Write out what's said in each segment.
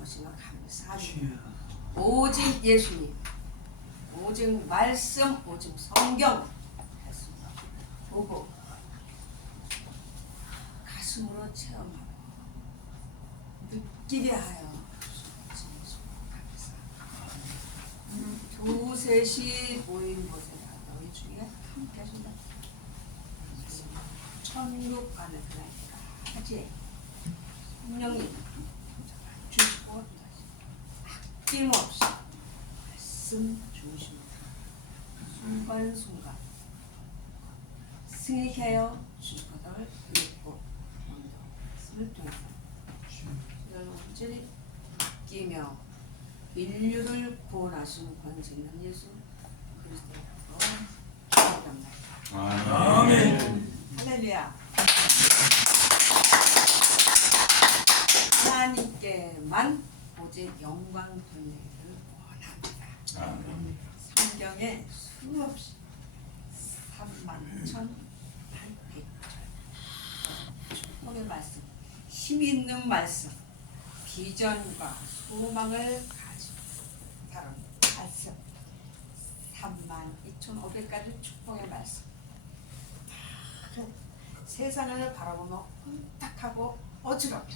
것 감사합니다. 오직 예수님, 오직 말씀, 오직 성경 했습니다. 보고 가슴으로 체험하고 느끼게 하여. 두셋이 모인 곳에 너희 중에 함께 하신다. 천국 안에 그날까지 성령님 주시고 아낌없이 말씀 주십니다. 순간순간 승리케 하여 주실 것을 믿고 오늘도 말씀을 통해서 온전히 끼며 인류를 구원하신 권세 있는 예수 그리스도로 기도합니다. 아멘. 할렐루야. 하나님께만 오직 영광 돌리기를 원합니다. 아멘. 성경에 수없이 3만 천 800절 축복의 말씀 힘 있는 말씀 비전과 소망을 가지고 다룬 말씀 3만 2,500가지 축복의 말씀 다 세상을 바라보며 혼탁하고 어지럽고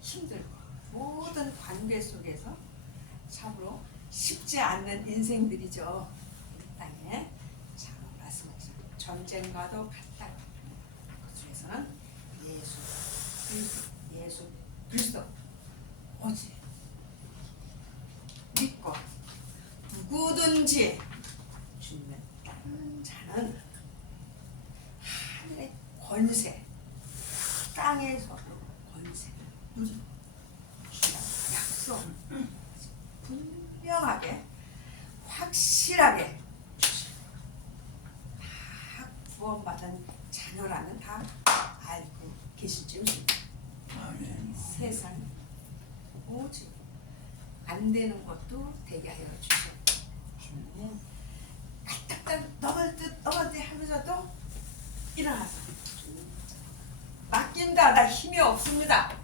힘들고 모든 관계 속에서 참으로 쉽지 않는 인생들이죠. 이 땅에 참 말씀하신 전쟁과도 같다. 그 중에서는 예수 그리스도, 예수 그리스도 오직 믿고 누구든지 주님의 따르는 자는 하늘의 권세, 땅에서도 권세를 누리고 주라고 약속 분명하게 확실하게 주시고 다 구원받은 자녀라는 다 알고 아멘. 세상 오직 안 되는 것도 되게 하여 주셨고 까딱딱 넘을 듯 넘을 듯 하면서도 일어나서 맡긴다. 나 힘이 없습니다.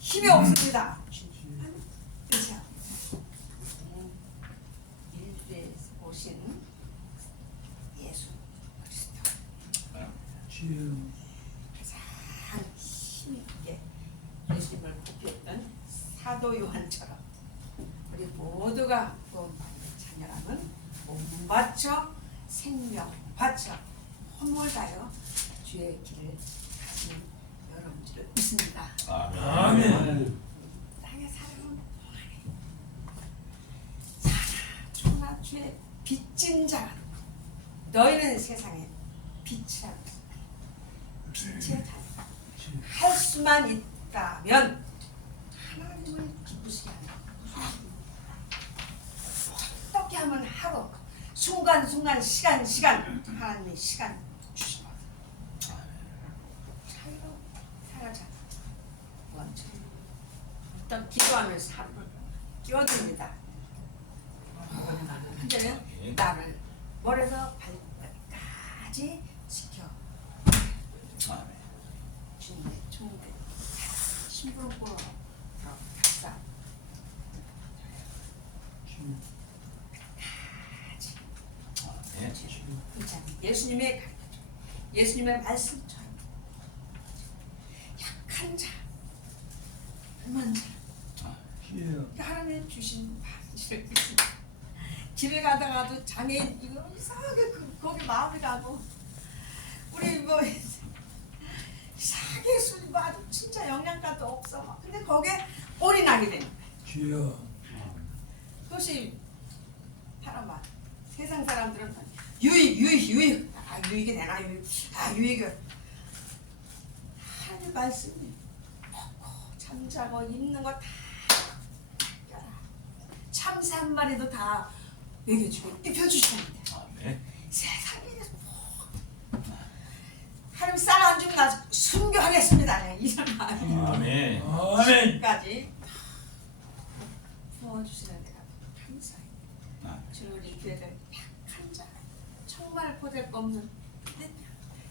힘이 없습니다 주님은 의지합니다 음, 인류에 오신 예수 그리스도 가장 힘있게 예수님을 구피했던 사도 요한처럼 우리 모두가 구원받는 자녀라면 몸 바쳐 생명 바쳐 혼을 다여 주의 길을 가시는 여러분 줄을 믿습니다. 아멘. 땅에 살아온 동안에 사나 주의 빚진 자가 너희는 세상에 빛이라 고 빛의 자녀 할 수만 있다면 하나님을 기쁘시게 하는 어떻게 하면 하루 순간순간 시간 시간 하나님의 시간 것 자유로 살아자 원천 어떤 기도하면서 하루를 끼워듭니다. 한절은 나를 머리에서 발끝까지 지켜 아멘. 주님의 총대 박사 아멘. 의자 예수님의 예수님의 말씀처럼 약한 자 불만 자 하나님 주신 반지를. 길을 가다가도 장애인 이거 이상하게 그, 거기 마음이 가고 우리 뭐 이상하게 술이 아주 진짜 영양가도 없어. 근데 거기에 올인하게 되는 거야. 그것이 사람아 세상 사람들은 유익 유익 유익. 아 유익이 되나 유익. 아 유익을. 하나님 말씀이 먹고 잠자고 입는 거 다 참새 한 마리도 다 먹여주고 입혀주시는데 아멘. 세상에 뭐 하나님 쌀안 주면 나 순교하겠습니다. 이런 마음이. 아멘. 아멘. 까지 부어주시는 데가 감사해. 주를 우리 교회를 약한 자 정말 보잘 것 없는 근데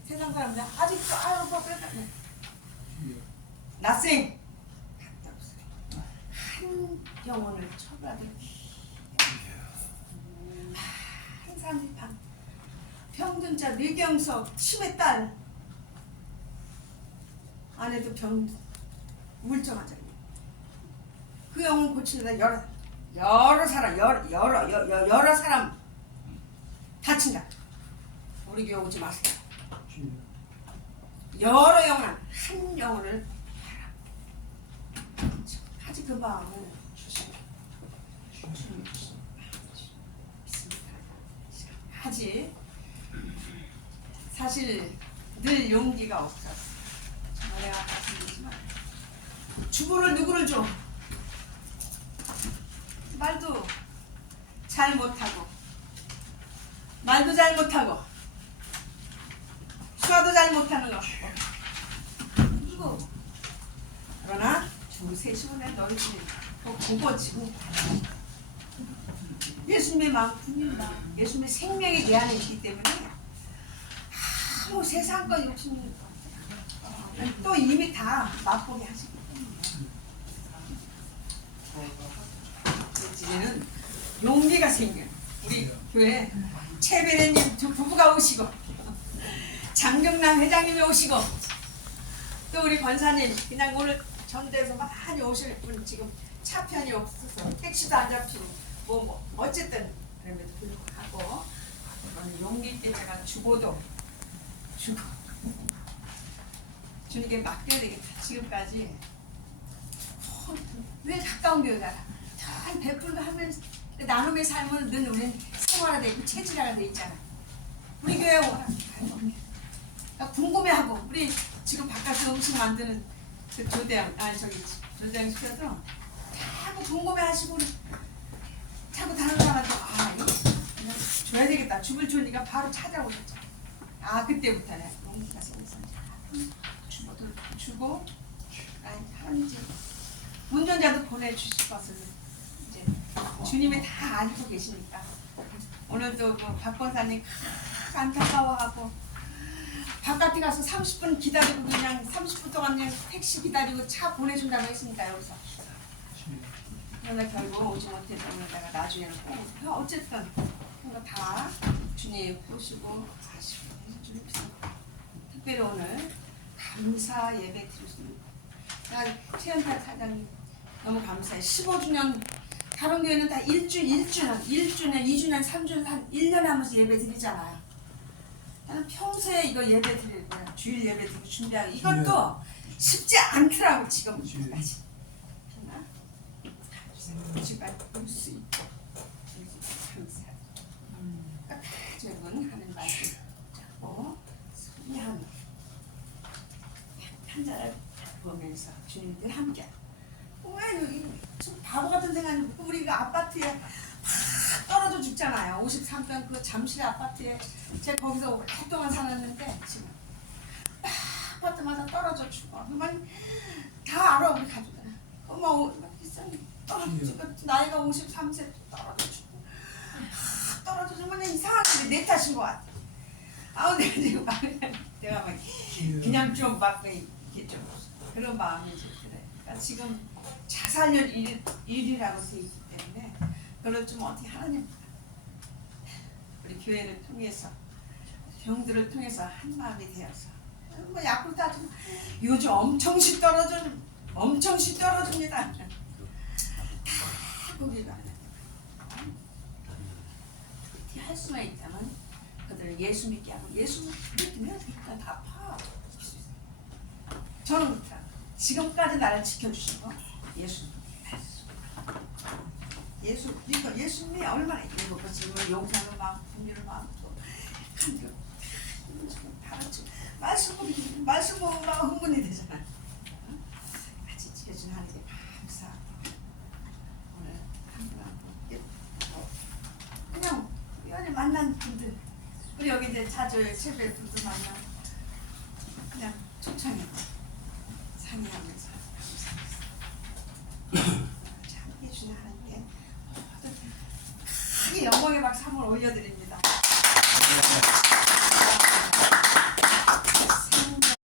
세상 사람들 아직도 아유 뭐 그랬다. nothing. 갖다 없어요. 한한 영혼을 처벌하듯 한 사람들이 반 병든자 류경석 치매 딸 아내도 병 우울증환자예요. 그 영혼 고치는데 여러 여러 사람 여러 여러 여러, 여러 사람 다친다. 우리 교회 오지 마세요. 여러 영혼 한 영혼을 하지 그 주시고 하지 사실 늘 용기가 없었어. 정말 내가 말씀드리지만 주부를 누구를 줘? 말도 잘 못하고 말도 잘 못하고 수화도 잘 못하는 거 누구? 그러나 두세 시간에 집이 보고 지금 예수님의 마음. 예수님의 생명에 대한 있기 때문에 아무 세상 것 욕심 또 이미 다 맛보게 때문에 이제는 용기가 생겨. 우리 교회 최배래님 두 부부가 오시고 장경남 회장님이 오시고 또 우리 권사님 그냥 오늘 전대에서 많이 오실 분 지금 차편이 없어서 택시도 안 잡히고 뭐, 뭐 어쨌든 그럼에도 불구하고 용기 있게 제가 주고도 주고 주님께 맡겨야 되겠다. 지금까지. 어, 왜 가까운 교회가 잘 베풀고 하면서 그 나눔의 삶은 늘 있고 체질화가 돼 있잖아. 우리 교회 워낙 궁금해하고 우리 지금 바깥에서 음식 만드는 그 조대양 아 저기 조대양 시켜서 자꾸 궁금해하시고 자꾸 다른 사람한테 아 이거 줘야 되겠다. 죽을 주니까 바로 찾아오셨죠. 아 그때부터는 용기가 생겨서 주고도 주고 아니 하는지 운전자도 보내주실 것을 이제 주님이 다 알고 계시니까. 오늘도 그박 권사님 안타까워하고 바깥에 가서 30분 기다리고 그냥 30분 동안 그냥 택시 기다리고 차 보내준다고 했으니까 여기서. 그러나 결국 오지 못해서 내가 나중에는 꼭 어쨌든 그거 다 주님 보시고 가시고 해주는 특별히 오늘 감사 예배 드렸습니다. 나 최연타 사장님 너무 감사해. 15주년 다른 교회는 다 1주 1주년, 1주년, 2주년, 3주년 한 1년에 한 번씩 예배 드리잖아요. 나는 평소에 이거 예배 드릴 거야. 주일 예배 드리고 준비하고 이것도 쉽지 않더라고 지금까지. 지금 볼수 있고 감사. 가족은 하는 말씀 잡고 소리하며 한 잔을 보면서 주님들 함께. 왜 여기 좀 바보 같은 생각이 우리가 아파트에 막 떨어져 죽잖아요. 53평 그 잠실 아파트에 제가 거기서 오랫동안 살았는데 지금 막 아파트마다 떨어져 죽어. 그만 다 알아 우리 가족들. 어머 비싼 떨어져 죽어. 나이가 53세 떨어져 죽고 막 떨어져 죽으면 이상하게 내 탓인 것 같아. 아우 내가 지금 막 내가 막 그냥 좀 막 이렇게 좀 그런 마음이 이제 그래. 그러니까 지금 자살률 1, 1이라고 돼 있기 때문에 그걸 좀 어떻게 하느냐. 우리 교회를 통해서 병들을 통해서 한 마음이 되어서 뭐 약국 따지면 요즘 엄청씩 떨어져 엄청씩 떨어집니다. 다 거기가 할 수만 있다면 그들을 예수 믿게 하고 예수 믿으면 일단 다 파. 저는. 지금까지 나를 지켜주신 거 예수. 예수 믿어 예수님이 얼마나 이거 지금 용서를 마음 분유를 한들 다르죠 말씀 보기 말씀 보면 막 흥분이 되잖아 응? 같이 지켜주는 하나님께 감사하고 오늘 한분한분 그냥 우연히 만난 분들. 우리 여기 이제 자주 세배 분들 만나 그냥 초청해 상의하면서 계시는 하나님께 모든 영광의 박수 한번 올려드립니다.